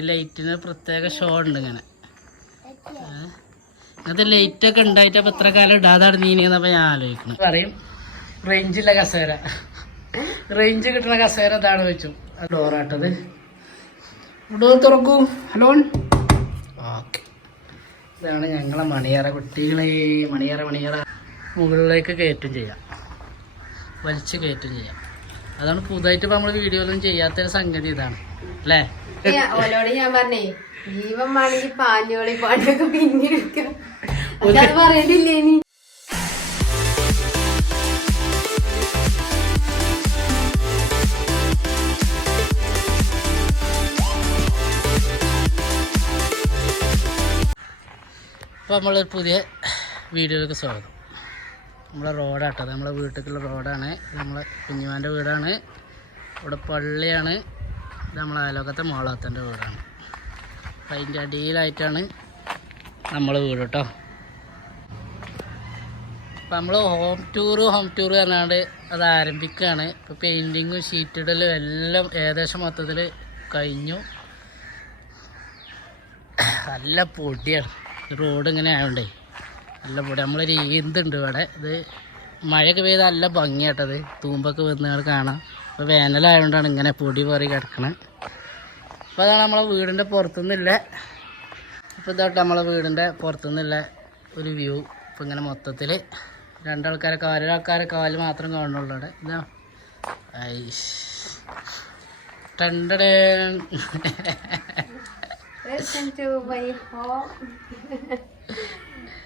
ലൈറ്റിന് പ്രത്യേക ഷോ ഉണ്ട് ഇങ്ങനെ. ലൈറ്റ് ഒക്കെ ഉണ്ടായിട്ട് അപ്പൊ ഇത്ര കാലം ഇടാതെ അടഞ്ഞീനപ്പോ ഞാൻ ആലോചിക്കണം പറയും റേഞ്ചില്ല കസേര. റേഞ്ച് കിട്ടുന്ന കസേര ഇതാണ് വെച്ചു. ഡോറാട്ടത് ഡോർ തുറക്കൂ. ഹലോ ഓക്കെ ഇതാണ് ഞങ്ങളെ മണിയറ കുട്ടികളെ. മണിയറ മണിയറ. മുകളിലേക്ക് കയറ്റും ചെയ്യാം. വലിച്ചു കയറ്റും ചെയ്യാം. അതാണ് പുതുതായിട്ട് നമ്മൾ നമ്മൾ ചെയ്യാത്ത ചെയ്യാത്തൊരു സംഗതി ഇതാണ്. അല്ലേ? ഓലോട് ഞാൻ പറഞ്ഞേ ജീവൻ വേണമെങ്കിൽ പാഞ്ഞോളി പാട്ടൊക്കെ പിന്നെടുക്കാം പറയുന്നില്ലേ നീ? അപ്പോൾ നമ്മളൊരു പുതിയ വീഡിയോയിലേക്ക് സ്വാഗതം. നമ്മളെ റോഡാട്ടോ. നമ്മളെ വീട്ടിലേക്കുള്ള റോഡാണ്. നമ്മളെ കുഞ്ഞുമാന്റെ വീടാണ്. ഇവിടെ പള്ളിയാണ്. ഇത് നമ്മളെ അയലോക്കത്തെ മോളാത്തന്റെ വീടാണ്. അപ്പം അതിന്റെ അടിയിലായിട്ടാണ് നമ്മളെ വീട് കേട്ടോ. അപ്പം നമ്മൾ ഹോം ടൂർ ഹോം ടൂർ പറഞ്ഞാണ്ട് അത് ആരംഭിക്കുകയാണ്. ഇപ്പോൾ പെയിന്റിങ്ങും ഷീറ്റിടലും എല്ലാം ഏകദേശം മൊത്തത്തിൽ കഴിഞ്ഞു. നല്ല പൊടിയാണ്. റോഡ് ഇങ്ങനെ ആയതുകൊണ്ടേ നല്ല പൊടി. നമ്മളൊരു ഈന്തുണ്ട് ഇവിടെ. ഇത് മഴയൊക്കെ പെയ്ത് നല്ല ഭംഗിയാട്ടത് തൂമ്പൊക്കെ വന്ന് കാണാം. ഇപ്പോൾ വേനലായതുകൊണ്ടാണ് ഇങ്ങനെ പൊടി പറി കിടക്കണത് അപ്പോൾ അതാണ് നമ്മളെ വീടിന്റെ പുറത്തുനിന്നില്ല ഇപ്പോൾ ഇതായിട്ട് നമ്മളെ വീടിന്റെ പുറത്തുനിന്നുള്ള ഒരു വ്യൂ. ഇപ്പോൾ ഇങ്ങനെ മൊത്തത്തിൽ രണ്ടാൾക്കാരെ കാൽ ഒരാൾക്കാരെ കാൽ മാത്രം കാണുള്ളൂ ഇവിടെ. ഇതാ. ഐഷ്. ടണ്ടടേ Welcome to my home.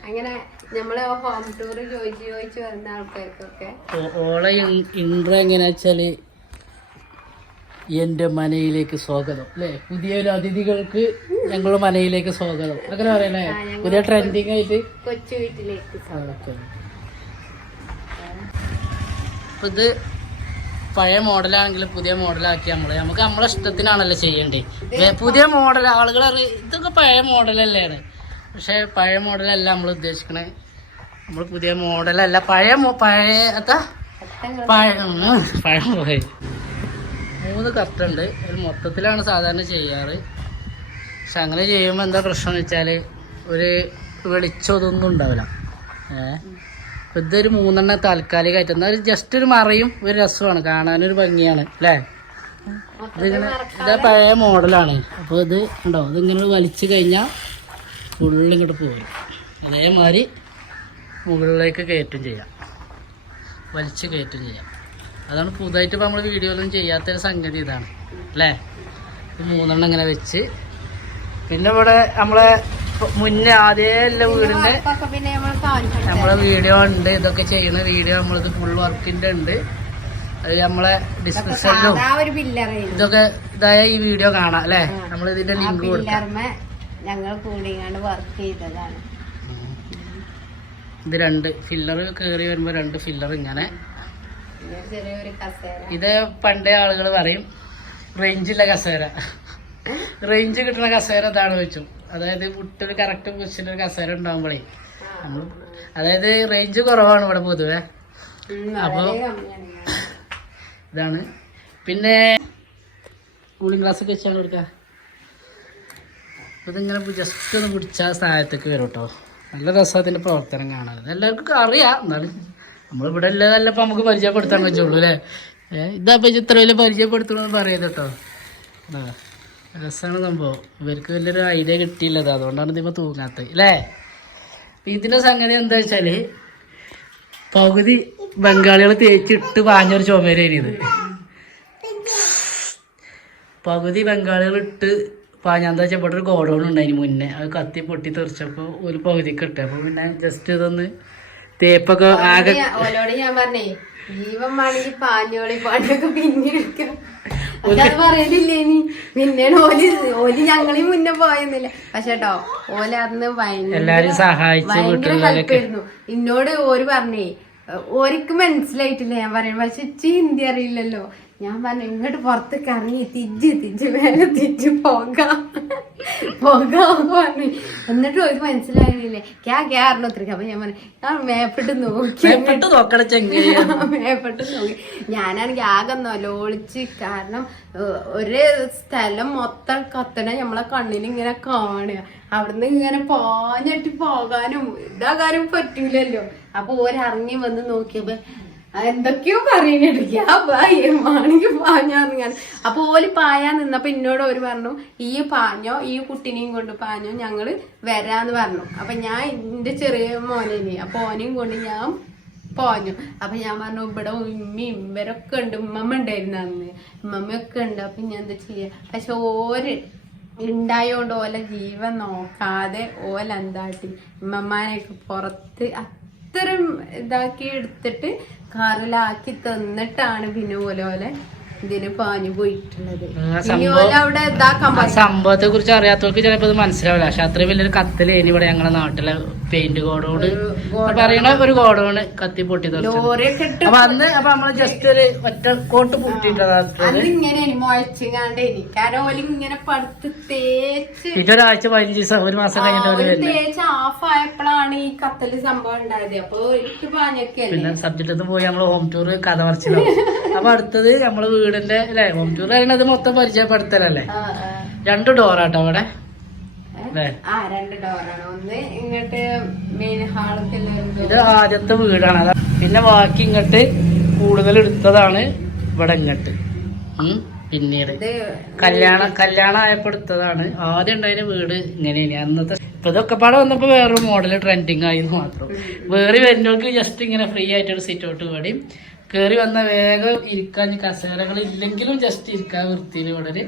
അങ്ങനെ നമ്മൾ ഹോം ടൂർ ചോദിച്ചു ചോദിച്ചു വരുന്ന ആൾക്കാർക്കൊക്കെ ഓളെ ഇൻട്രോ എങ്ങനെയാ വെച്ചാൽ എന്റെ മനയിലേക്ക് സ്വാഗതം അല്ലേ പുതിയൊരു അതിഥികൾക്ക് ഞങ്ങളുടെ മനയിലേക്ക് സ്വാഗതം. അങ്ങനെ പറയണേ? പുതിയ ട്രെൻഡിങ് ആയിട്ട്? കൊച്ചു വീട്ടിലേക്ക് അപ്പൊ ഇത് പഴയ മോഡലാണെങ്കിൽ പുതിയ മോഡലാക്കി നമ്മൾ. നമുക്ക് നമ്മളെ ഇഷ്ടത്തിനാണല്ലോ ചെയ്യണ്ടേ പുതിയ മോഡൽ ആളുകൾ ഇതൊക്കെ പഴയ മോഡലല്ലേന്ന്. പക്ഷെ പഴയ മോഡലല്ല നമ്മൾ ഉദ്ദേശിക്കണേ. നമ്മൾ പുതിയ മോഡലല്ല. പഴയ പഴയ പഴയ പഴം പോയി മൂന്ന് കറുണ്ട് ഒരു മൊത്തത്തിലാണ് സാധാരണ ചെയ്യാറ്. പക്ഷെ അങ്ങനെ ചെയ്യുമ്പോൾ എന്താ പ്രശ്നം എന്ന് വെച്ചാൽ ഒരു വെളിച്ചം ഇതൊന്നും ഉണ്ടാവില്ല ഏഹ് ഇതൊരു മൂന്നെണ്ണം താൽക്കാലികമായിട്ട് എന്നാൽ ജസ്റ്റ് ഒരു മറയും ഒരു രസമാണ്. കാണാനൊരു ഭംഗിയാണ് അല്ലേ? ഇതിങ്ങനെ ഇതാ പഴയ മോഡലാണ്. അപ്പോൾ ഇത് ഉണ്ടോ ഇതിങ്ങനെ വലിച്ചു കഴിഞ്ഞാൽ ഫുള്ള് ഇങ്ങോട്ട് പോകും അതേമാതിരി മുകളിലേക്ക് കയറ്റും ചെയ്യാം. വലിച്ച് കയറ്റും ചെയ്യാം. അതാണ് പുതുതായിട്ട് ഇപ്പോൾ നമ്മൾ വീഡിയോയിലൊന്നും ചെയ്യാത്തൊരു സംഗതി ഇതാണ്. അല്ലേ? മൂന്നെണ്ണം ഇങ്ങനെ വെച്ച്. പിന്നെ ഇവിടെ നമ്മളെ മുന്നേ ആദ്യമല്ല വീടിന്റെ വീടിന്റെ നമ്മൾ നമ്മളെ വീഡിയോ ഉണ്ട്. ഇതൊക്കെ ചെയ്യുന്ന വീഡിയോ നമ്മളിത് ഫുൾ വർക്കിന്റെ ഉണ്ട്. അത് നമ്മളെ ഡിസ്ക്രിപ്ഷനിലും ഇതൊക്കെ ഇതായ ഈ വീഡിയോ കാണാം അല്ലേ? നമ്മൾ ഇതിന്റെ ലിങ്ക് കൊടുക്കാം. ഞങ്ങൾ കൂടിയാണ് വർക്ക് ചെയ്തതാണ്. ഇത് രണ്ട് ഫില്ലർ കയറി വരുമ്പോൾ രണ്ട് ഫില്ലർ ഇങ്ങനെ. ഇത് പണ്ടേ ആളുകൾ പറയും റേഞ്ചില്ല കസേര. റേഞ്ച് കിട്ടുന്ന കസേര ഇതാണ് വെച്ചു അതായത് മുട്ടൊരു കറക്റ്റ് പൊസിഷനിൽ ഒരു കസേര ഉണ്ടാകുമ്പോഴേ നമ്മൾ അതായത് റേഞ്ച് കുറവാണ് ഇവിടെ പൊതുവെ. ഉം, അപ്പൊ- ഇതാണ്. പിന്നെ കൂളിംഗ് ഗ്ലാസ് ഒക്കെ വെച്ചാണ് കൊടുക്കുക ഇതിങ്ങനെ ജസ്റ്റ് ഒന്ന് പിടിച്ചാൽ സ്ഥാനത്തേക്ക് വരും കേട്ടോ നല്ല രസം അതിന്റെ പ്രവർത്തനം കാണാൻ. എല്ലാവർക്കും അറിയാം. എന്നാലും നമ്മളിവിടെ ഉള്ളതല്ല ഇപ്പം നമുക്ക് പരിചയപ്പെടുത്താൻ പറ്റുള്ളൂ അല്ലേ? ഇതാപ്പം ഇത്ര വലിയ പരിചയപ്പെടുത്തണമെന്ന് പറയുന്നത് കേട്ടോ. രസമാണ് സംഭവം. ഇവർക്ക് വലിയൊരു ഐഡിയ കിട്ടിയില്ലത്. അതുകൊണ്ടാണ് ഇതിപ്പോൾ തൂങ്ങാത്തത് അല്ലേ? ഇതിന്റെ സംഗതി എന്താ വെച്ചാൽ പകുതി ബംഗാളികൾ തേച്ചിട്ട് ചുമരായിരുന്നു ഇത് പകുതി ബംഗാളികൾ ഇട്ട് പാഞ്ഞാന്താ വെച്ചാൽ ഇവിടെ ഒരു ഗോഡൗൺ ഉണ്ടായിന് മുന്നേ. അത് കത്തി പൊട്ടി തെറിച്ചപ്പോൾ ഒരു പകുതിക്ക് ഇട്ട്. അപ്പോൾ പിന്നെ ജസ്റ്റ് ഇതൊന്ന് തേപ്പൊക്കെ ആകെ ഞാൻ- ഓലോട് ഞാൻ പറഞ്ഞേ ജീവൻ വേണമെങ്കിൽ പാഞ്ഞോളി പാട്ടൊക്കെ പിന്നെടുക്കാം എല്ലാരും സഹായിച്ചു ഇന്നോട് ഓര് പറഞ്ഞേ ഓർക്ക് മനസ്സിലായിട്ടില്ല ഞാൻ പറയുന്നത് പക്ഷെ ഇച്ചി ഹിന്ദി അറിയില്ലല്ലോ. ഞാൻ പറഞ്ഞു ഇങ്ങോട്ട് പുറത്തേക്ക് ഇറങ്ങി തിജ് തിജ് വേറെ തിജ് പോകാം. പോകാം പറഞ്ഞു. എന്നിട്ട് ഒരു മനസ്സിലായില്ലേ? ക്യാ ക്യാ ഒത്തിരി അപ്പൊ ഞാൻ പറഞ്ഞു ഞാൻ മേപ്പിട്ട് നോക്കി. മേപ്പെട്ട് നോക്കി. ഞാനാണെങ്കിൽ ആകെ നൊലോളിച്ച് കാരണം ഒരേ സ്ഥലം മൊത്തം കത്തണ നമ്മളെ കണ്ണിൽ ഇങ്ങനെ കാണുക. അവിടുന്ന് ഇങ്ങനെ പാഞ്ഞിട്ട് പോകാനും ഇതാകാനും പറ്റൂലല്ലോ. അപ്പൊ ഓരിറങ്ങി വന്ന് നോക്കിയപ്പോ എന്തൊക്കെയോ പറയുന്നുണ്ട്. മാണെങ്കിൽ പാഞ്ഞാന്ന് ഞാൻ അപ്പൊ ഓൽ പായാ നിന്നപ്പോ എന്നോട് ഓര് പറഞ്ഞു ഈ പാഞ്ഞോ ഈ കുട്ടിനെയും കൊണ്ട് പാഞ്ഞോ ഞങ്ങൾ വരാന്ന് പറഞ്ഞു. അപ്പൊ ഞാൻ എന്റെ ചെറിയ മോനെ അപ്പൊ ഓനെയും കൊണ്ട് ഞാൻ പോഞ്ഞു. അപ്പൊ ഞാൻ പറഞ്ഞു ഇവിടെ ഉമ്മയും ഇവരൊക്കെ ഉണ്ട് ഉമ്മമ്മ ഉണ്ടായിരുന്നു അന്ന്. ഉമ്മമ്മയൊക്കെ ഉണ്ട് അപ്പൊ ഞാൻ എന്താ ചെയ്യാ? പക്ഷെ ഓര് ഉണ്ടായോണ്ട് ഓല ജീവൻ നോക്കാതെ ഓല എന്താട്ടി ഉമ്മമാനെയൊക്കെ പുറത്ത് അത്രയും ഇതാക്കി എടുത്തിട്ട് കാറിലാക്കി തന്നിട്ടാണ് ബിനു പോലെ ഓല ഇതിന് പാഞ്ഞു പോയിട്ടുള്ളത്. സംഭവത്തെ കുറിച്ച് അറിയാത്തവർക്ക് ചിലപ്പോ മനസ്സിലാവില്ല. പക്ഷെ അത്രയും വലിയൊരു കത്തിലേനി ഇവിടെ ഞങ്ങളെ നാട്ടിലെ പെയിന്റ് കോഡോട് പറയണ ഒരു ഗോഡോണ് കത്തി പൊട്ടി അപ്പൊ അന്ന് അപ്പൊ നമ്മൾ ജസ്റ്റ് ഒരു ഒറ്റ കോട്ട് പൊട്ടിട്ടതാണ് ഒരാഴ്ച പതിനഞ്ച് ദിവസം ഒരു മാസം കഴിഞ്ഞിട്ട് ഓഫ് ആയപ്പോഴാണ് ഈ കത്തൽ സംഭവം ഉണ്ടായത്. അപ്പൊ എനിക്ക് പിന്നെ സബ്ജക്റ്റ് പോയി നമ്മൾ ഹോം ടൂർ കഥ പറിച്ചില്ലോ അപ്പൊ അടുത്തത് നമ്മൾ വീടിന്റെ അല്ലെ? ഹോം ടൂർ പറയുന്നത് മൊത്തം പരിചയപ്പെടുത്തലല്ലേ. രണ്ട് ഡോറാട്ടോ അവിടെ. ഇത് ആദ്യത്തെ വീടാണ്. അതാ പിന്നെ ബാക്കി ഇങ്ങോട്ട് കൂടുതൽ എടുത്തതാണ് ഇവിടെ ഇങ്ങോട്ട്. പിന്നീട്. കല്യാണ കല്യാണം കല്യാണം ആയപ്പോ എടുത്തതാണ്. ആദ്യം ഉണ്ടായിരുന്ന വീട് ഇങ്ങനെയാണ്. അന്നത്തെ ഇപ്പൊ ഇതൊക്കെ പാടെ വന്നപ്പോ വേറൊരു മോഡൽ ട്രെൻഡിങ് ആയി മാത്രം. വേറെ വരുന്നവർക്ക് ജസ്റ്റ് ഇങ്ങനെ ഫ്രീ ആയിട്ടൊരു സീറ്റ് ഔട്ട് വേടിയും. കേറി വന്ന വേഗം ഇരിക്കാൻ കസേരകൾ ഇല്ലെങ്കിലും ജസ്റ്റ് ഇരിക്കാൻ വൃത്തിയിൽ ഇവിടെ.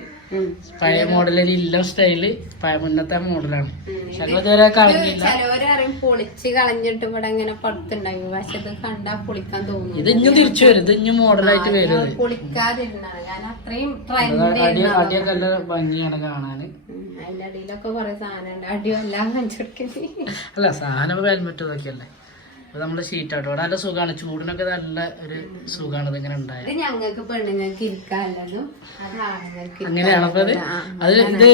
പഴയ മോഡലിൽ ഇല്ല സ്റ്റൈൽ പഴയ മുന്നത്തെ മോഡലാണ് പക്ഷെ ഇതുവരെ കളഞ്ഞില്ല. പൊളിച്ച് കളഞ്ഞിട്ട് ഇവിടെ ഇങ്ങനെ പുറത്തുണ്ടായി പക്ഷെ ഇത് കണ്ടാ പൊളിക്കാൻ തോന്നുന്നു. ഇത് ഇഞ്ഞു തിരിച്ചു വരും. ഇത് ഇഞ്ഞു മോഡലായിട്ട് വരുന്നത് പൊളിക്കാതിരുന്നാണ്. ഞാൻ അത്രയും അടിയൊക്കെ നല്ല ഭംഗിയാണ് കാണാന്. അതിന്റെ അടിയിലൊക്കെ കൊറേ സാധനം ഉണ്ട് അടിയും എല്ലാം അല്ല സാധനം ഹെൽമെറ്റ് ഇതൊക്കെയല്ലേ? അപ്പൊ നമ്മൾ ഷീറ്റ് ആട്ടോ ഇവിടെ നല്ല സുഖമാണ് ചൂടിനൊക്കെ നല്ല ഒരു സുഖമാണ് ഇങ്ങനെ ഉണ്ടായത് ഞങ്ങൾക്ക് പെണ്ണുങ്ങൾക്ക് ഇരിക്കാനുള്ളതും അത് ആണുങ്ങൾക്ക് അങ്ങനെയാണ് അപ്പൊ അത്? അത് ഇത്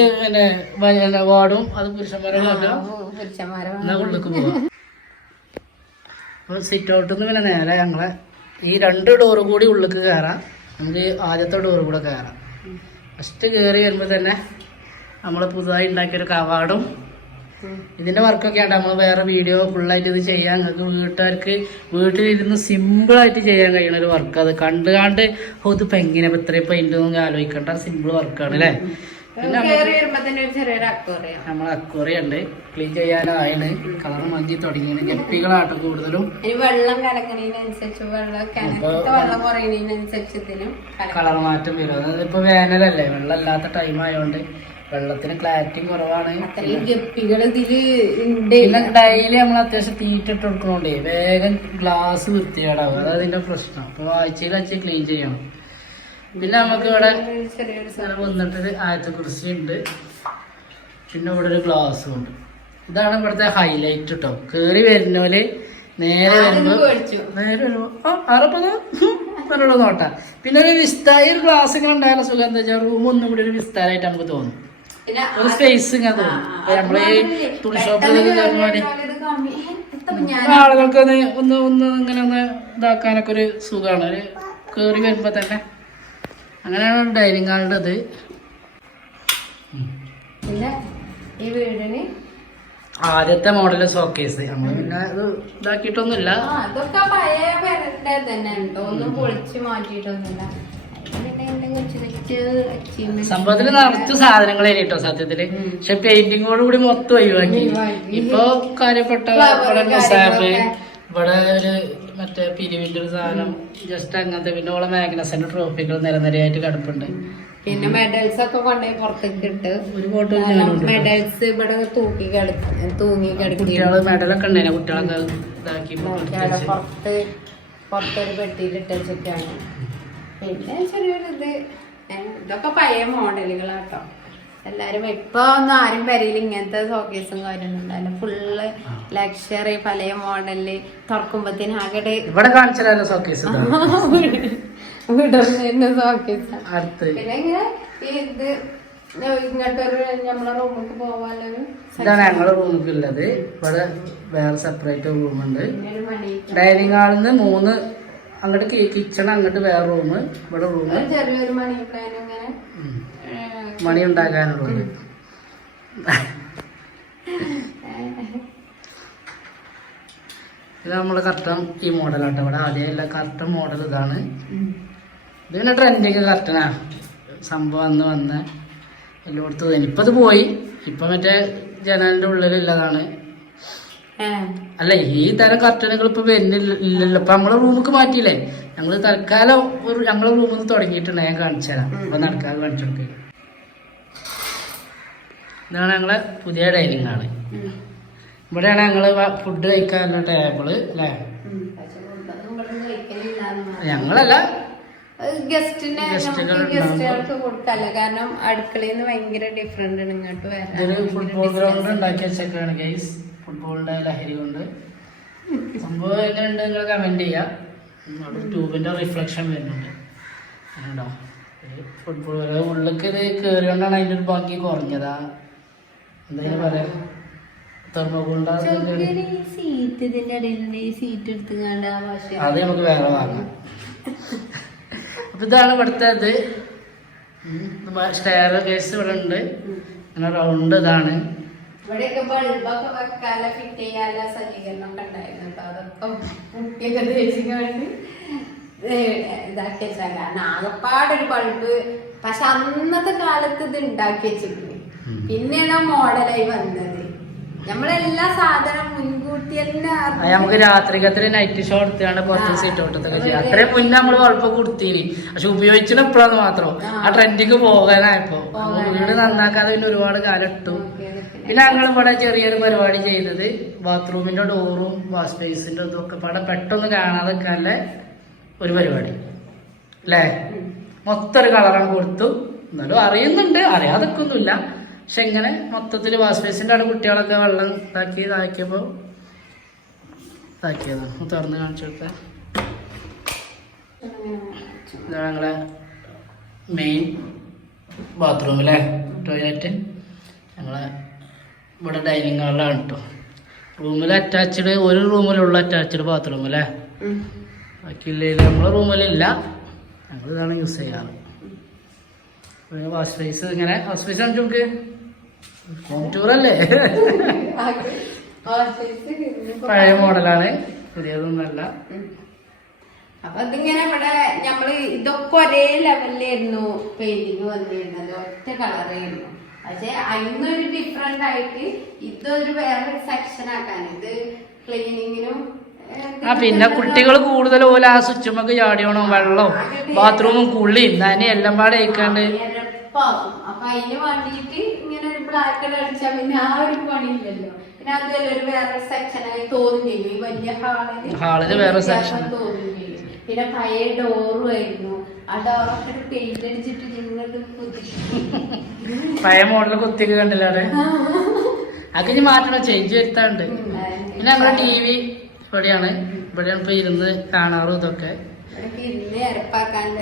പിന്നെ വാർഡും അത് പുരുഷന്മാരും ഉള്ളിലേക്ക് പോവാം? സിറ്റ് ഔട്ടിൽ നിന്ന് പിന്നെ നേരെ ഞങ്ങളെ ഈ രണ്ട് ഡോറ് കൂടി ഉള്ളിലേക്ക് കയറാം നമുക്ക് ആദ്യത്തെ ഡോറ് കൂടെ കയറാം ഫസ്റ്റ് കയറി വരുമ്പോൾ തന്നെ നമ്മൾ പുതുതായി ഉണ്ടാക്കിയൊരു കവാടും ഇതിന്റെ വർക്കൊക്കെ ആണ് നമ്മൾ വേറെ വീഡിയോ ഫുള്ളായിട്ട് ഇത് ചെയ്യാൻ നിങ്ങൾക്ക് വീട്ടുകാർക്ക് വീട്ടിലിരുന്ന് സിമ്പിൾ ആയിട്ട് ചെയ്യാൻ കഴിയുന്ന ഒരു വർക്ക് അത്. കണ്ട് കണ്ട് ഓ ഇതിപ്പോ എങ്ങനെ ഇപ്പൊ ഇത്രയും പെയിന്റ് ഒന്നും ആലോചിക്കേണ്ട. സിമ്പിൾ വർക്കാണ് അല്ലേ? നമ്മൾ അക്വറി ഉണ്ട്. ക്ലീൻ ചെയ്യാനായാണ്. കളർ മങ്ങി തുടങ്ങിയത് ഗപ്പികളാട്ടോ കൂടുതലും. വെള്ളം കലക്കണതിനനുസരിച്ച് വെള്ളം കളർ മാറ്റം വരും. അതായത് ഇപ്പൊ വേനലല്ലേ? വെള്ളം ഇല്ലാത്ത ടൈം ആയതുകൊണ്ട് വെള്ളത്തിന് ക്ലാരിറ്റിയും കുറവാണ്. അത്രയും ഗപ്പികൾ ഇതിൽ ഡെയിലി നമ്മൾ അത്യാവശ്യം തീറ്റ ഇട്ട് കൊടുക്കണോണ്ടേ വേഗം ഗ്ലാസ് വൃത്തികേടാവും. അതാണ് ഇതിന്റെ പ്രശ്നം. അപ്പൊ ആഴ്ചയിൽ അച്ഛൻ ക്ലീൻ ചെയ്യണം. പിന്നെ നമുക്ക് ഇവിടെ ചെറിയൊരു സ്ഥലം വന്നിട്ടൊരു ആയത്തെ കുറിച്ച് ഉണ്ട്. പിന്നെ ഇവിടെ ഒരു ഗ്ലാസ്സും ഉണ്ട്. ഇതാണ് ഇവിടുത്തെ ഹൈലൈറ്റ് കേട്ടോ കേറി വരുന്നോൽ നേരെ വരുമ്പോ നേരെ വരുമ്പോ അറപ്പത് പറഞ്ഞോളൂ നോട്ടാ. പിന്നെ ഒരു വിസ്താര ഒരു ഗ്ലാസ് ഇങ്ങനെ ഉണ്ടായാലും സുഖം എന്താ വെച്ചാൽ റൂം ഒന്നും കൂടി ഒരു വിസ്താരമായിട്ട് നമുക്ക് തോന്നും. ഒരു സ്പേസ് ഇങ്ങനെ തോന്നും. നമ്മൾ ഈ തുണി ഷോപ്പിൽ ഞാൻ ആളുകൾക്ക് ഒന്ന് ഒന്ന് ഒന്ന് ഇങ്ങനെ ഒന്ന് ഇതാക്കാനൊക്കെ ഒരു സുഖമാണ് ഒരു കേറി വരുമ്പോ തന്നെ. അങ്ങനെയാണ് ഡൈനിങ് ഹാളിന്റെ ഇത് പിന്നെ ഈ വീടിന് ആദ്യത്തെ മോഡൽ ഷോക്കേസ് നമ്മൾ പിന്നെ ഇത് ഇതാക്കിയിട്ടൊന്നുമില്ല. അതൊക്കെ പഴയ തന്നെ ഒന്നും പൊളിച്ച് മാറ്റിയിട്ടൊന്നുമില്ല. സംഭവത്തിൽ നിറച്ച് സാധനങ്ങളെ കേട്ടോ സത്യത്തിൽ. പക്ഷെ പെയിന്റിങ്ങോട് കൂടി മൊത്തം ഒഴിവാക്കി. ഇപ്പൊ കാര്യപ്പെട്ട ഇവിടെ മുസാഫ് കാര്യങ്ങളൊക്കെ. ഇവിടെ ഒരു മറ്റേ പിരിവിന്റെ ഒരു സാധനം ജസ്റ്റ് അങ്ങനത്തെ പിന്നെ ഓളെ മാഗ്നസിന്റെ ട്രോഫികൾ നിരനിരയായിട്ട് കിടപ്പുണ്ട്. പിന്നെ മെഡൽസ് ഒക്കെ കൊണ്ടുപോയി പുറത്തേക്ക് ഇട്ട്. ഒരു ഫോട്ടോ മെഡൽസ് ഇവിടെ തൂക്കി തൂങ്ങി കിടക്കി കുട്ടികൾ മെഡലൊക്കെ ഉണ്ടായിരുന്നു കുട്ടികളൊക്കെ ഇതാക്കി പുറത്ത് പുറത്തൊരു പെട്ടിയിൽ ഇട്ടൊക്കെയാണ് പിന്നെ ചെറിയൊരിത്. ഇതൊക്കെ പഴയ മോഡലുകളാട്ടോ. എല്ലാരും ഇപ്പൊ ഒന്നും ആരും പെരയിൽ ഇങ്ങനത്തെ സോക്കേസും കാര്യമൊന്നും ഫുള്ള് ലക്ഷറി പഴയ മോഡലിൽ തുറക്കുമ്പത്തിന് ആകെ ഇവിടെ കാണിച്ചാലോ ഷോക്കേസ് വിടർന്ന് സോക്കേസ് പിന്നെ ഇങ്ങനെ ഇത് ഇങ്ങോട്ടൊരു നമ്മളെ റൂമിലേക്ക് പോവാനൊരു ഇതാണ് ഞങ്ങളുടെ റൂമിൽ ഉള്ളത് ഇവിടെ വേറെ സെപ്പറേറ്റ് റൂമുണ്ട് ഡൈനിങ് ഹാളിൽ നിന്ന് മൂന്ന് അങ്ങോട്ട് കിച്ചൺ അങ്ങോട്ട് വേറെ റൂം ഇവിടെ റൂം ഒരു ചെറിയൊരു മണി പ്ലാൻ ഇങ്ങനെ. ഏഹ്, മണി ഉണ്ടാക്കാനുള്ളത്. ഇത് നമ്മൾ കർട്ടൻ ഈ മോഡലാട്ടോ ഇവിടെ ആദ്യമല്ല കർട്ടൻ മോഡൽ ഇതാണ്. ഇത് പിന്നെ ട്രെൻഡിങ് കർട്ടനാ സംഭവം അന്ന് വന്ന് എല്ലായിടത്തും ഇനിയിപ്പോൾ അത് പോയി. ഇപ്പം മറ്റേ ജനലിന്റെ ഉള്ളിലുള്ളതാണ്. അല്ല ഈ തരം കർട്ടനുകൾ ഇപ്പൊ വരുന്നില്ല ഇല്ലല്ലോ. ഇപ്പൊ നമ്മളെ റൂമിക്ക് മാറ്റിയില്ലേ? ഞങ്ങൾ തൽക്കാലം ഒരു ഞങ്ങളെ റൂമിൽ നിന്ന് തുടങ്ങിയിട്ടുണ്ട്. ഞാൻ കാണിച്ചു തരാം. അപ്പൊ നടക്കാതെ കാണിച്ചു കൊടുക്കുക ഇതാണ് ഞങ്ങളെ പുതിയ ഡൈനിങ് ആണ് ഇവിടെയാണ് ഞങ്ങൾ ഫുഡ് കഴിക്കാനുള്ള ടേബിൾ അല്ലേ. ഞങ്ങളല്ല. ഗസ്റ്റിനെ ഗസ്റ്റുകൾക്ക് കൊടുക്കല്ല. കാരണം അടുക്കളയിൽ നിന്ന് ഭയങ്കര ഡിഫറെന്റ് ആണ് ഇങ്ങോട്ട് വരാൻ. ഫുട്ബോൾ ഗ്രൗണ്ട് ഉണ്ടാക്കി വെച്ചേക്കാണ് ഗൈസ് ഫുട്ബോളിന്റെ ലഹരി കൊണ്ട്. സംഭവം എങ്ങനെയുണ്ട് നിങ്ങൾ കമന്റ് ചെയ്യാം. ഉം, അവിടെ ട്യൂബിന്റെ റിഫ്ലക്ഷൻ വരുന്നുണ്ട്. അങ്ങനെയുണ്ടോ ഫുട്ബോൾ ഉള്ളിലേക്ക് ഇത് കയറിയോണ്ടാണ് അതിന്റെ ഒരു ഭംഗി കുറഞ്ഞതാ. എന്തായാലും പറയാം. അത് നമുക്ക് വേറെ വാങ്ങാം. അപ്പൊ ഇതാണ് ഇവിടുത്തെ ഇത്. സ്റ്റെയർ കേസ് ഇവിടെ ഉണ്ട്. അങ്ങനെ റൗണ്ട് ഇതാണ്. ഇവിടെയൊക്കെ ബൾബൊക്കെ വെക്കാല ഫിറ്റ് ചെയ്യാല സജ്ജീകരണം ഒക്കെ ഉണ്ടായിരുന്നു കേട്ടോ. അതൊക്കെ കുട്ടിയൊക്കെ തേച്ചിക്കൊണ്ട് ഇതാക്കി വെച്ചാൽ കാരണം ആകപ്പാടൊരു ബൾബ്. പക്ഷെ അന്നത്തെ കാലത്ത് ഇത് ഉണ്ടാക്കി വെച്ചിട്ടുണ്ട്. പിന്നെയാണ് മോഡലായി വന്നത്. നമ്മളെല്ലാ സാധനം മുൻകൂട്ടി നമുക്ക് രാത്രിക്കത്തിന് നൈറ്റ് ഷോ എടുത്താണ് പുറത്ത് സീറ്റ് ഔട്ടത്തൊക്കെ ചെയ്യാം അത്രയും മുന്നേ നമ്മൾ കുഴപ്പം കൊടുത്തീനി. പക്ഷെ ഉപയോഗിച്ചത് ഇപ്പോഴാന്ന് മാത്രം. ആ. ട്രെൻഡിങ് പോകാനായപ്പോ. വീട് നന്നാക്കാതെ ഒരുപാട് കാലം ഇട്ടു. പിന്നെ ഞങ്ങൾ ഇവിടെ ചെറിയൊരു പരിപാടി ചെയ്തത്. ബാത്റൂമിന്റെ ഡോറും വാഷ് സ്പേസിന്റെ ഇതൊക്കെ പാടെ പെട്ടെന്ന് കാണാതെ ഒരു പരിപാടി. അല്ലേ? മൊത്തം ഒരു കളറാണ് കൊടുത്തു. എന്നാലും അറിയുന്നുണ്ട്. അറിയാതെ ഒന്നുമില്ല. പക്ഷെ ഇങ്ങനെ മൊത്തത്തിൽ വാഷ് ആണ് കുട്ടികളൊക്കെ വെള്ളം ഇതാക്കി ഇതാക്കിയപ്പോ ഇതാക്കിയതാണ് തുറന്ന് കാണിച്ചു കൊടുത്താൽ ഇതാണ് ഞങ്ങളെ മെയിൻ ബാത്റൂം അല്ലേ ടോയ്ലറ്റ് ഞങ്ങളെ ഇവിടെ ഡൈനിങ് ഹാളിലാണ് കേട്ടോ റൂമിൽ അറ്റാച്ച്ഡ് ഒരു റൂമിലുള്ള അറ്റാച്ച്ഡ് ബാത്റൂം അല്ലേ? ബാക്കിയില്ല നമ്മളെ റൂമിലില്ല ഞങ്ങൾ ഇതാണ് യൂസ് ചെയ്യാറ്. പിന്നെ വാഷ് സ്പേസ് ഇങ്ങനെ. വാഷ് സ്പേസ് കാണിച്ചു നമുക്ക്? ഹോം പഴയ മോഡലാണ്. പുതിയതൊന്നുമല്ല അപ്പൊ ഇതിങ്ങനെ ഇവിടെ ഞമ്മൾ ഇതൊക്കെ ഒരേ ലെവലിലായിരുന്നു പെയിന്റിങ് വന്നിരുന്നത്. ഒറ്റ കളറായിരുന്നു പക്ഷെ അതിന്നൊരു ഡിഫറെന്റ് ആയിട്ട് ഇതൊരു വേറെ സെക്ഷൻ ആക്കാൻ ഇത് ക്ലീനിങ്ങിനും ആ പിന്നെ കുട്ടികൾ കൂടുതൽ പോലെ ആ സ്വിച്ചുമൊക്കെ ചാടിയോണം വെള്ളവും ബാത്റൂമും കുള്ളിയും തന്നെ എല്ലാം പാടെ അയക്കാണ്ട് അപ്പൊ അതിന് വേണ്ടിയിട്ട് ഇങ്ങനെ ഒരു ബ്ലാക്ക് അടിച്ചാൽ പിന്നെ ആ ഒരു പണിയില്ലല്ലോ. പിന്നെ അതുപോലെ ഒരു വേറെ സെക്ഷനായി തോന്നും ചെയ്യും ഈ വലിയ ഹാളിൽ ഹാളിൽ വേറെ സെക്ഷൻ section. തോന്നും പിന്നെ പഴയ ഡോറും ആയിരുന്നു. പഴയ മോഡൽ കുത്തിയൊക്കെ കണ്ടില്ലാണ് അതൊക്കെ ഇനി മാറ്റണം ചേഞ്ച് വരുത്താണ്ട് പിന്നെ നമ്മുടെ ടി വി ഇവിടെയാണ്. ഇവിടെയാണ് ഇപ്പൊ ഇരുന്ന് കാണാറും ഇതൊക്കെ. ഇരുന്ന്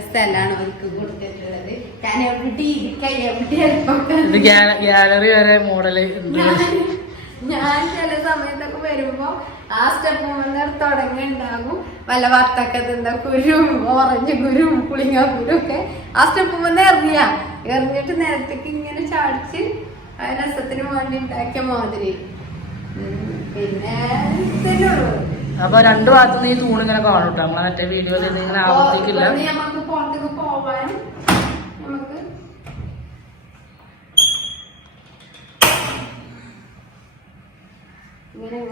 സ്ഥലമാണ് അവർക്ക് കൊടുത്തിട്ടുള്ളത്. ഞാൻ എവിടെ ഇരിക്കാം എവിടെ എരപ്പാക്കാൻ ഇത് ഗാലറി വരെ മോഡൽ ഉണ്ട്. ഞാൻ- ചില സമയത്തൊക്കെ വരുമ്പോ ആ സ്റ്റെപ്പ് മുതൽ തുടങ്ങിണ്ടാകും. വല്ല വത്തക്ക തിന്ന കുരും ഓറഞ്ച് കുരും പുളിങ്ങ കുരും ഒക്കെ ആ സ്റ്റെപ്പ് മുതൽ എറിഞ്ഞ എറിഞ്ഞിട്ട് നേരത്തേക്ക് ഇങ്ങനെ ചാടിച്ച് ആ രസത്തിന് വേണ്ടി ഉണ്ടാക്കിയ മാതിരി. പിന്നെ ഇതന്നെ ഉള്ളൂ. അപ്പൊ രണ്ടു ഭാഗത്തുനിന്ന് ഈ തൂണിങ്ങനെ കാണും കേട്ടോ നമ്മളെ മറ്റേ വീഡിയോ ഇങ്ങനെ ആവർത്തിക്കില്ല. നമുക്ക് പുറത്തേക്ക് പോവാനും നമുക്ക്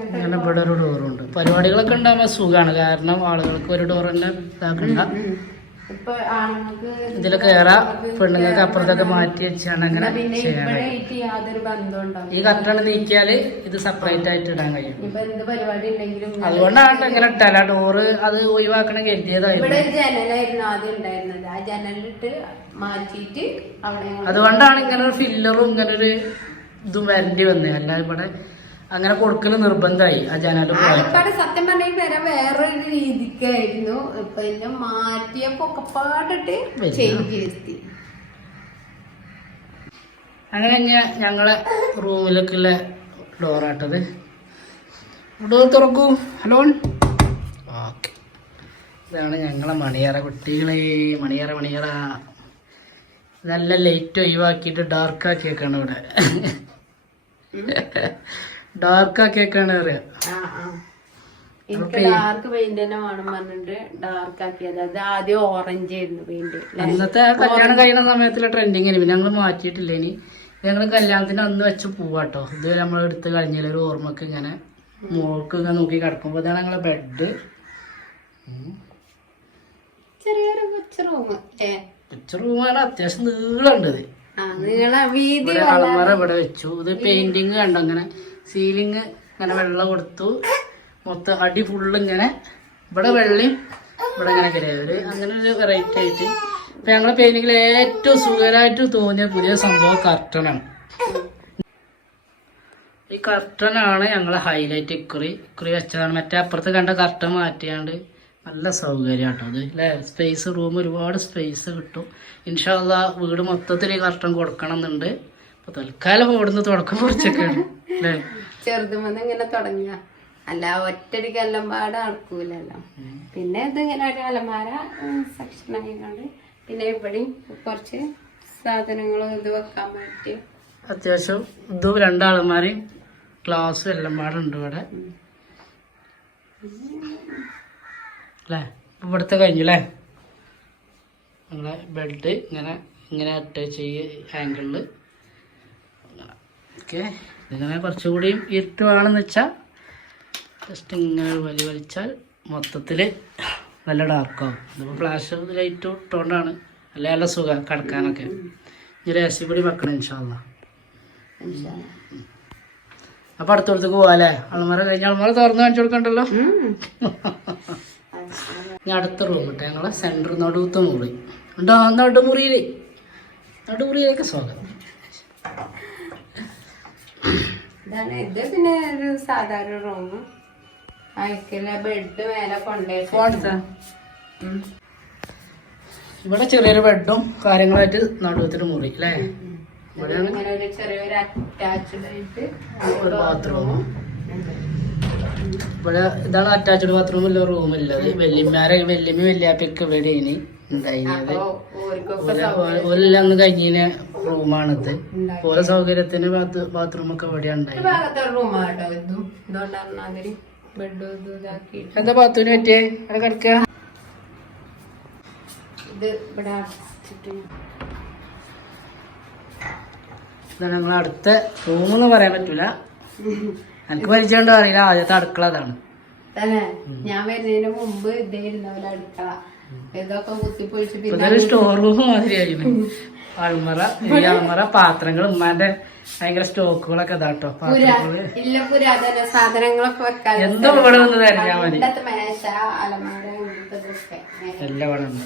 ഇങ്ങനെ ഇവിടെ ഒരു ഡോറുണ്ട് പരിപാടികളൊക്കെ ഉണ്ടാകുമ്പോൾ സുഖമാണ് കാരണം ആളുകൾക്ക് ഒരു ഡോർ തന്നെ ഇതാക്കണ്ട. ഇതിൽ കയറാ പെണ്ണുങ്ങൾക്ക് അപ്പുറത്തൊക്കെ മാറ്റി വെച്ചാണ് അങ്ങനെ ഈ കട്ടണ് നീക്കിയാൽ ഇത് സെപ്പറേറ്റ് ആയിട്ട് ഇടാൻ കഴിയും. അതുകൊണ്ടാണ് ഇങ്ങനെ ഇട്ടല്ല ഡോറ് അത് ഒഴിവാക്കണം കരുതിയതായിരുന്നു അതുകൊണ്ടാണ് ഇങ്ങനെ ഒരു ഫില്ലറും ഇങ്ങനെ ഒരു ഇതും വരേണ്ടി വന്നത് അല്ലാതെ ഇവിടെ അങ്ങനെ കൊടുക്കുന്ന നിർബന്ധമായി ആ പോയപ്പോ ആലപ്പാട് സത്യം പറഞ്ഞ വേറെ വേറൊരു രീതിക്കായിരുന്നു. ഇപ്പൊ എന്നെ മാറ്റിയപ്പോ ഒക്കെപ്പാടിട്ട്. ചേഞ്ച് ചെയ്തി അങ്ങനെ കഴിഞ്ഞാൽ ഞങ്ങളെ റൂമിലേക്കുള്ള ഡോറാട്ടത് ഡോർ തുറക്കൂ? ഹലോ? ഓക്കെ. ഇതാണ് ഞങ്ങളെ മണിയറ കുട്ടികളെ. മണിയറ മണിയറ. നല്ല ലൈറ്റ് ഒഴിവാക്കിയിട്ട് ഡാർക്കാക്കിയേക്കാണ് ഇവിടെ. ഡാർക്ക് ആക്കിയാണ് അറിയാം. എനിക്ക് ഡാർക്ക് പെയിന്റ് തന്നെ വേണം പറഞ്ഞിട്ട് ഡാർക്ക് ആക്കിയത്. അത് ആദ്യം ഓറഞ്ച് ആയിരുന്നു പെയിന്റ് അന്നത്തെ കല്യാണം കഴിയുന്ന സമയത്തുള്ള ട്രെൻഡിങ് പിന്നെ ഞങ്ങൾ മാറ്റിയിട്ടില്ല ഇനി. ഞങ്ങൾ കല്യാണത്തിന് അന്ന് വെച്ച് പോവാട്ടോ. ഇതുവരെ നമ്മൾ എടുത്ത് കഴിഞ്ഞാൽ ഒരു ഓർമ്മക്ക് ഇങ്ങനെ. മോൾക്ക് ഇങ്ങനെ നോക്കി കിടക്കുമ്പോൾ ഇതാണ് ഞങ്ങളെ ബെഡ് ചെറിയൊരു കൊച്ചു റൂം കൊച്ചു റൂമാണ് അത്യാവശ്യം നീളമുണ്ട് ഇത്. വീതി ഇവിടെ വെച്ചു. ഇത് പെയിന്റിങ് കണ്ടോ ഇങ്ങനെ? സീലിങ് ഇങ്ങനെ വെള്ളം കൊടുത്തു. മൊത്തം അടി ഫുള്ള് ഇങ്ങനെ. ഇവിടെ വെള്ളയും ഇവിടെ ഇങ്ങനെ കിടയത് അങ്ങനെ ഒരു വെറൈറ്റി ആയിട്ട്. ഇപ്പൊ ഞങ്ങളെ പെയിന്റിങ്ങിൽ ഏറ്റവും സുഖകരമായിട്ട് തോന്നിയ പുതിയ സംഭവം കർട്ടനാണ് ഈ കർട്ടനാണ് ഞങ്ങളെ ഹൈലൈറ്റ് ഇക്കുറി. ഇക്കുറി വെച്ചതാണ്. മറ്റേ അപ്പുറത്ത് കണ്ട കർട്ടൻ മാറ്റിയാണ്ട് നല്ല സൗകര്യം കേട്ടോ അത് അല്ലേ സ്പേസ് റൂം ഒരുപാട് സ്പേസ് കിട്ടും. ഇൻഷാല്ല വീട് മൊത്തത്തിൽ ഈ കർട്ടൻ കൊടുക്കണം എന്നുണ്ട്. അപ്പൊ തൽക്കാലം ഓടുന്ന തുടക്കം കുറിച്ചൊക്കെയാണ് അല്ലേ? ചെറുതുമെന്ന് ഇങ്ങനെ തുടങ്ങിയ അല്ല ഒറ്റടിക്ക് എല്ലാം പാടെ നടക്കൂലല്ലോ. പിന്നെ ഇത് ഇങ്ങനെ ഒരു അലമാര സെക്ഷൻ ആയിക്കൊണ്ട്. പിന്നെ ഇവിടെയും കുറച്ച് സാധനങ്ങളും ഇത് വെക്കാൻ പറ്റി അത്യാവശ്യം ഇതും രണ്ടാളന്മാരെയും ക്ലാസ്സും എല്ലാം പാടുണ്ട് ഇവിടെ. അല്ലേ? ഇവിടുത്തെ കഴിഞ്ഞു അല്ലേ? നമ്മളെ ബെഡ് ഇങ്ങനെ ഇങ്ങനെ അറ്റാച്ച് ചെയ്യ ആംഗിളിൽ ഓക്കെ. ഇതിങ്ങനെ കുറച്ചുകൂടിയും ഇരുട്ടുവാണെന്ന് വെച്ചാൽ ജസ്റ്റ് ഇങ്ങനെ വലി വലിച്ചാൽ മൊത്തത്തിൽ നല്ല ഡാർക്കാവും ഇതിപ്പോൾ ഫ്ലാഷ് ലൈറ്റ് ഇട്ടുകൊണ്ടാണ് അല്ലെ? നല്ല സുഖം കിടക്കാനൊക്കെ. ഇനി രഹസ്യം കൂടി വെക്കണം ഇൻഷാല്ല അപ്പൊ അടുത്തോടത്തേക്ക് പോവാല്ലേ അളമറ കഴിഞ്ഞ അളമറ തുറന്ന് കാണിച്ചു കൊടുക്കണ്ടല്ലോ? ഞാൻ അടുത്ത റൂം ഇട്ടേ. ഞങ്ങളെ സെന്റർ നടുവത്തെ മുറി ഉണ്ടോ? നടുമുറിയിൽ നടുമുറിയിലേക്ക് സ്വാഗതം. ഇതാണ്. ഇത് പിന്നെ ഒരു സാധാരണ റൂം അയക്കില്ല ബെഡ് മേലെ കൊണ്ടുപോയി ഫോൺ ഇവിടെ ചെറിയൊരു ബെഡും കാര്യങ്ങളായിട്ട് നടുവത്തിന് മുറി അല്ലേ? ഇവിടെ ചെറിയൊരു അറ്റാച്ച്ഡ് ആയിട്ട് ബാത്റൂമും ഇവിടെ ഇതാണ് അറ്റാച്ച്ഡ് ബാത്റൂം ഉള്ള റൂം ഉള്ളത്. വല്യമ്മ വെല്ലിമ ഇവിടെ ഇനി ഉണ്ടായിരുന്നത്. ഓരെല്ലാം അന്ന് കഴിഞ്ഞ റൂമാണിത്. ഓരോ സൗകര്യത്തിന് ബാത്റൂം ഒക്കെ ഇവിടെ ഉണ്ടായിരുന്നു. എന്താ ബാത്റൂമിന് പറ്റിയേ? അവിടെ കിടക്കുക ഞങ്ങളടുത്ത റൂമെന്ന് അടച്ചിട്ട്. ഇതാണ് ഞങ്ങൾ അടുത്ത റൂം എന്ന് പറയാൻ പറ്റൂല. എനിക്ക് പരിചയമുണ്ടോ അറിയില്ല. ആദ്യത്തെ അടുക്കള അതാണ്. തന്നെ. ഞാൻ വരുന്നതിന് മുമ്പ് ഇതേ പോലെ അടുക്കള. ഇതൊക്കെ കുത്തിപ്പൊഴിച്ച് പിന്നെ സ്റ്റോർ റൂം മാതിരിയായിരുന്നു അൾമറ ഈ അൾമറ പാത്രങ്ങൾ ഉമ്മാന്റെ ഭയങ്കര സ്റ്റോക്കുകളൊക്കെ ഇതാട്ടോ പാത്രങ്ങൾ. പുരാതന സാധനങ്ങളൊക്കെ എന്തോ ഇവിടെ നിന്ന് തരഞ്ഞാ മതി. എല്ലാം ഇവിടെ ഉണ്ട്.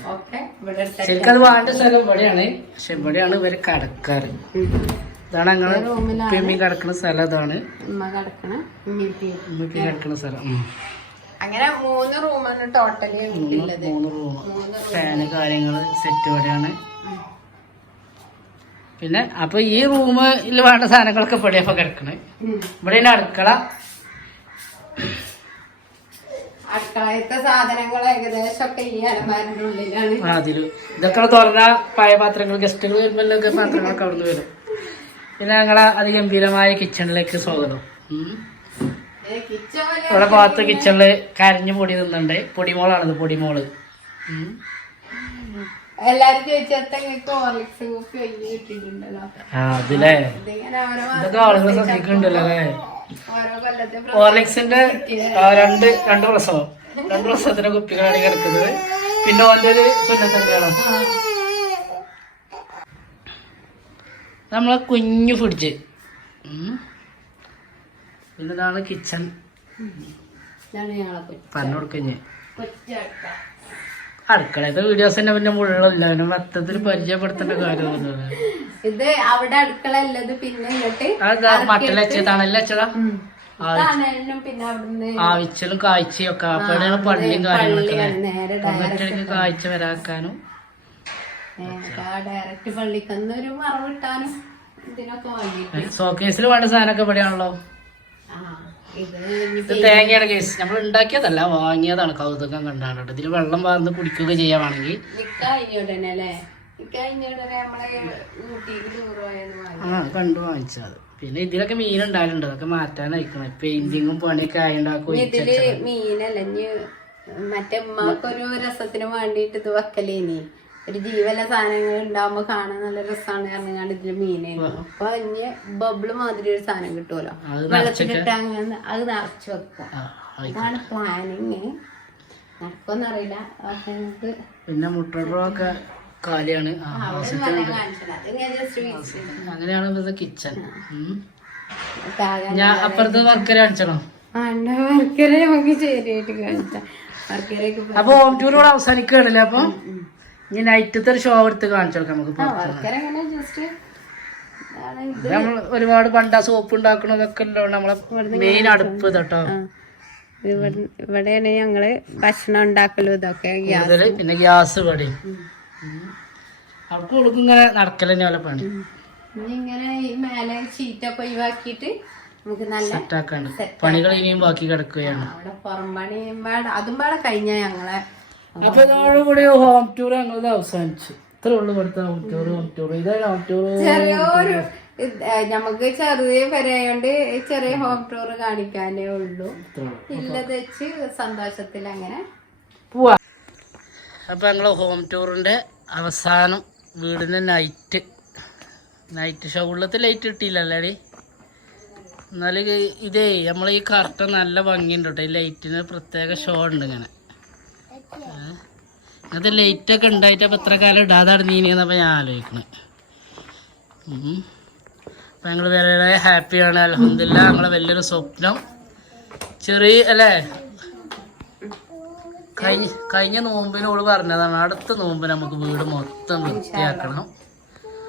ശരിക്കും അത് വേണ്ട സ്ഥലം ഇവിടെയാണ്. പക്ഷെ ഇവിടെയാണ് ഇവർ കടക്കാറ്. ഇതാണ് ഞങ്ങൾ കിടക്കുന്ന സ്ഥലം ഇതാണ് ഉമ്മ കിടക്കണ ഉമ്മിപ്പി ഉമ്മിപ്പി കിടക്കുന്ന സ്ഥലം. അങ്ങനെ മൂന്ന് റൂമാണ് ടോട്ടലി ഉള്ളത്. മൂന്ന് റൂം. ഫാന് കാര്യങ്ങൾ സെറ്റ് പോലെയാണ് പിന്നെ അപ്പൊ ഈ റൂമിൽ വേണ്ട സാധനങ്ങളൊക്കെ ഇവിടെ അപ്പൊ കിടക്കണേ. ഇവിടെ അടുക്കള. അടുക്കളയത്തെ സാധനങ്ങൾ ഏകദേശം ഒക്കെ ഈ അലമാരിന്റെ ഉള്ളിലാണ്. അതിൽ. ഇതൊക്കെ തുറന്ന പഴയ പാത്രങ്ങൾ ഗസ്റ്റുകൾ വരുമ്പോഴൊക്കെ പാത്രങ്ങളൊക്കെ അവിടുന്ന് വരും. പിന്നെ ഞങ്ങളെ അതിഗംഭീരമായ കിച്ചണിലേക്ക് സ്വാഗതം. ഇവിടെ ഭാഗത്ത് കിച്ചണിൽ കരഞ്ഞു പൊടി നിന്നുണ്ട് പൊടിമോളാണത് പൊടിമോൾ. ഇതൊക്കെ ആളുകൾ ശ്രദ്ധിക്കുന്നുണ്ടല്ലോ അല്ലേ? ആ, രണ്ട് രണ്ട് പ്രസവം. രണ്ട് പ്രസവത്തിന്റെ കുപ്പികളാണ് കിടക്കുന്നത്. പിന്നെ ഓന്റെ ഒരു സുന്നത്തന്നെയാണ് നമ്മളെ കുഞ്ഞു ഫ്രിഡ്ജ്. പിന്നെ ഇതാണ് കിച്ചൺ പറഞ്ഞു കൊടുക്കഞ്ഞ് അടുക്കളത്തെ വീഡിയോസ് തന്നെ പിന്നെ മുള്ളില്ല. പിന്നെ മൊത്തത്തിൽ പരിചയപ്പെടുത്തേണ്ട കാര്യമൊന്നും ഇത് അവിടെ അടുക്കള ഉള്ളത് പിന്നെ ഇങ്ങോട്ട് അതാ കാഴ്ചയൊക്കെ തണലച്ചതാ താനും പിന്നെ അവിടുന്ന് ആവശ്യലും കാഴ്ചയും ഒക്കെ. അപ്പോഴാണ് പള്ളിയും കാര്യങ്ങളൊക്കെ കാഴ്ച വരാക്കാനും ഡയറക്റ്റ് പള്ളിക്കന്ന് ഒരു മറവിട്ടാനും ഇതിനൊക്കെ വേണ്ടി ഷോക്കേസിൽ വേണ്ട സാധനമൊക്കെ ഇവിടെയാണല്ലോ? ഇത് തേങ്ങയാണ് കേസ് നമ്മൾ ഉണ്ടാക്കിയതല്ല വാങ്ങിയതാണ്. കൗതുകം കണ്ടാണ്. ഇതിൽ വെള്ളം വാർന്ന് കുടിക്കുക ചെയ്യാണെങ്കിൽ ആ കണ്ടു വാങ്ങിച്ചത്. പിന്നെ ഇതിലൊക്കെ മീൻ ഉണ്ടായിട്ടുണ്ട് അതൊക്കെ മാറ്റാനായിരിക്കണം പെയിന്റിങ്ങും പണിയൊക്കെ ആയിണ്ടാക്കും ഇതിൽ മീനല്ല മറ്റേ ഉമ്മാക്കൊരു രസത്തിന് വേണ്ടിട്ട് ഇത് വെക്കലേനി. ഒരു ജീവല സാധനങ്ങൾ ഉണ്ടാവുമ്പോ കാണാൻ നല്ല രസമാണ് ഇറങ്ങാണ്ട് ഇതിൽ മീനായിരുന്നു അപ്പൊ ഇനി ബബിൾ മാതിരി ഒരു സാധനം കിട്ടുമല്ലോ വെള്ളത്തിലിട്ട് അങ്ങനെ അത് നിറച്ചു വെക്കാം. അതാണ് പ്ലാനിങ് നടക്കുമെന്നറിയില്ല നമുക്ക് പിന്നെ മുട്ടൊക്കെ കാലിയാണ്. അങ്ങനെയാണ് കിച്ചൺ ഞാൻ അപ്പുറത്ത് വർക്കര കാണിച്ചണോ വർക്കര നമുക്ക് ശരിയായിട്ട് കാണിച്ചാ. അപ്പൊ ഹോം ടൂർ ഇവിടെ അവസാനിക്കുകയാണല്ലേ അപ്പൊ? ഇനി നൈറ്റത്തെ ഒരു ഷോ എടുത്ത് കാണിച്ചു കൊടുക്കാം നമുക്ക് ജസ്റ്റ് നമ്മൾ ഒരുപാട് പണ്ട സോപ്പ് ഉണ്ടാക്കണതൊക്കെ ഉള്ളതുകൊണ്ട് നമ്മളെ മെയിൻ അടുപ്പ് കേട്ടോ ഇവിടെ ഇവിടെയാണ് ഞങ്ങൾ ഭക്ഷണം ഉണ്ടാക്കലും ഇതൊക്കെ പിന്നെ ഗ്യാസ് പടി അവർക്ക് കൊടുക്കും ഇങ്ങനെ നടക്കൽ തന്നെ പോലെ പണി. ഇങ്ങനെ ഈ മേലെ ചീറ്റൊക്കെ ഒഴിവാക്കിയിട്ട് നമുക്ക് നല്ല പണികൾ ഇനിയും ബാക്കി കിടക്കുകയാണ്. അവിടെ പുറം പണി അതും പാടെ കഴിഞ്ഞ ഞങ്ങളെ അപ്പൊ ഇതോടുകൂടി ഹോം ടൂർ ഞങ്ങളത് അവസാനിച്ചു. ഇത്ര ഉള്ളു ഇവിടുത്തെ ഹോം ടൂർ ഹോം ടൂർ ഇതാണ് ഹോം ടൂർ ചെറിയൊരു നമുക്ക് ചെറിയ പെരയോണ്ട് ചെറിയ ഹോം ടൂർ കാണിക്കാനേ ഉള്ളൂ. ഇല്ലത് വെച്ച് സന്തോഷത്തിൽ അങ്ങനെ പോവാ. അപ്പൊ ഞങ്ങൾ ഹോം ടൂറിന്റെ അവസാനം വീടിന് നൈറ്റ് നൈറ്റ് ഷോ ഉള്ളത്തെ ലൈറ്റ് കിട്ടിയില്ലല്ലേ എന്നാൽ ഇതേ നമ്മൾ ഈ കറക്റ്റ് നല്ല ഭംഗിയുണ്ട് കേട്ടോ ഈ ലൈറ്റിന് പ്രത്യേക ഷോ ഉണ്ട് ഇങ്ങനെ. ഏ? ഇങ്ങനത്തെ ലൈറ്റ് ഒക്കെ ഉണ്ടായിട്ട് അപ്പൊ എത്ര കാലം ഇടാതെ അടഞ്ഞീനെന്നപ്പോ ഞാൻ ആലോചിക്കണേ. അപ്പം ഞങ്ങൾ വളരെ ഹാപ്പിയാണ് അലഹമില്ല ഞങ്ങളെ വലിയൊരു സ്വപ്നം. ചെറിയ അല്ലേ? കഴിഞ്ഞ കഴിഞ്ഞ നോമ്പിനോട് പറഞ്ഞതാണ് അടുത്ത നോമ്പ് നമുക്ക് വീട് മൊത്തം വൃത്തിയാക്കണം.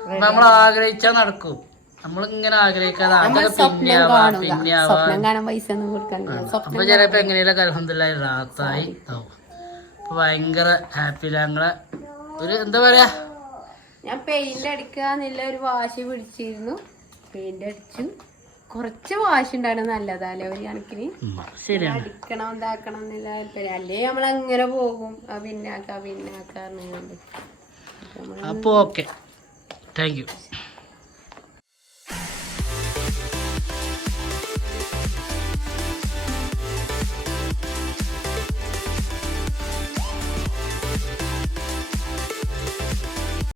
അപ്പൊ നമ്മൾ ആഗ്രഹിച്ചാൽ നടക്കും. നമ്മളിങ്ങനെ ആഗ്രഹിക്കാതെ അതൊക്കെ പിന്നെ ആവാം പിന്നെ ആവാം അപ്പൊ ചിലപ്പോ എങ്ങനെയൊക്കെ അലഹമില്ല റാത്തായി ഇതാവും ഭയങ്കര ഹാപ്പി ഞങ്ങളെ ഒരു എന്താ പറയാ? ഞാൻ പെയിന്റ് അടിക്കാന്നില്ല ഒരു വാശി പിടിച്ചിരുന്നു. പെയിന്റ് അടിച്ചു. കുറച്ച് വാശി ഉണ്ടായിരുന്നു നല്ലതല്ലേ ഒരു കണക്കിന്. അടിക്കണം ഇതാക്കണം എന്നില്ല താല്പര്യം. അല്ലേ നമ്മൾ അങ്ങനെ പോകും. ആ പിന്നാക്ക പിന്നാക്ക പറഞ്ഞുകൊണ്ട് അപ്പൊ ഓക്കെ താങ്ക് യു